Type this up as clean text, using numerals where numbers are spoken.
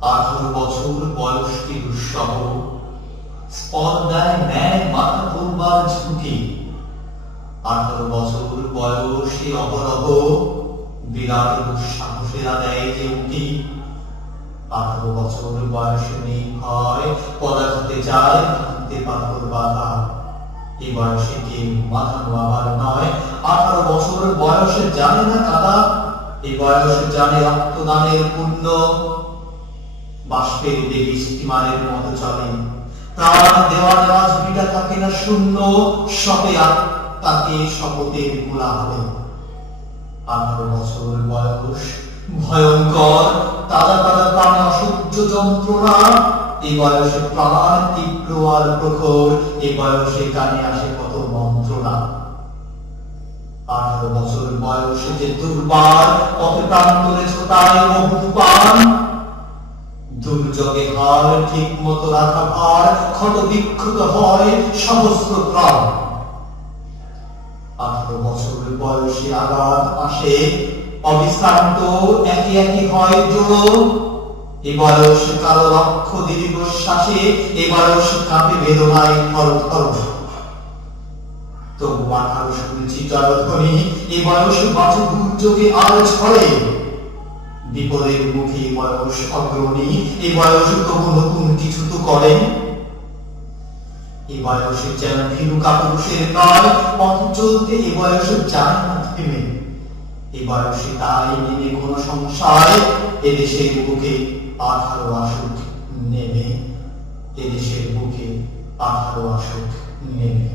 18 বছর বয়সটি দুঃসহ, স্পর্ধায় ন্যায় মাথা তুলবার ঝুঁকি। 18 বছর বয়সে অহরহ বিরাট দুঃসাহসেরা দেয় যে উঠি। 18 বছর বয়সে নির্ভয় পদাঘাতে যায় ভাঙতে পাথর বাধা। এই বয়সে কেউ মাথা নোয়াবার নয়। 18 বছর বয়সে জানে না কাদা, এই বয়সে জানে রক্তদানের পুণ্য। বাষ্পের বেগে স্টিমারের মতো চলে, প্রাণ দেওয়া নেওয়াজ বিটা থাকে না শূন্য, শপে আত্মাকে শপথের গোলা হবে। 18 বছর বয়স ভয়ঙ্কর, তাজা তাজা প্রাণে অসহ্য যন্ত্রণা। এই বয়সে প্রাণ তীব্র আর প্রখর, এই বয়সে কানে আসে কত মন্ত্রণা। 18 বছর বয়সে যে দুর্বার পথে প্রান্তরে ছোটায় বহু তুফান। দুর্যোগে হার ঠিক মতো রাখা ভার, ক্ষত বিক্ষত হয় সহস্র প্রাণ। 18 বছর বয়সে আঘাত আসে অবিশ্রান্ত, একে একে হয় জোড়ো। এ বয়স কারো লক্ষ দীর্ঘশ্বাসে, এ বয়স কাঁপে বেদনায় থর থর। তবু 18 শুনছি জয়ধ্বনি, এ বয়স বাঁচে দুর্যোগে আর ঝড়ে। বিপদের মুখে বয়স অগ্রণী, এ বয়স তবু নতুন কিছু তো করেন। এ বয়সে যেন ভীরু কাপুরুষের নয়, পথ চলতে এ বয়সে যায় না থেমে। এ বয়সে তাই নেমে কোন সংশয়, এদেশের বুকে 18 আসুক নেমে। এদেশের বুকে 18 আসুক নেমে।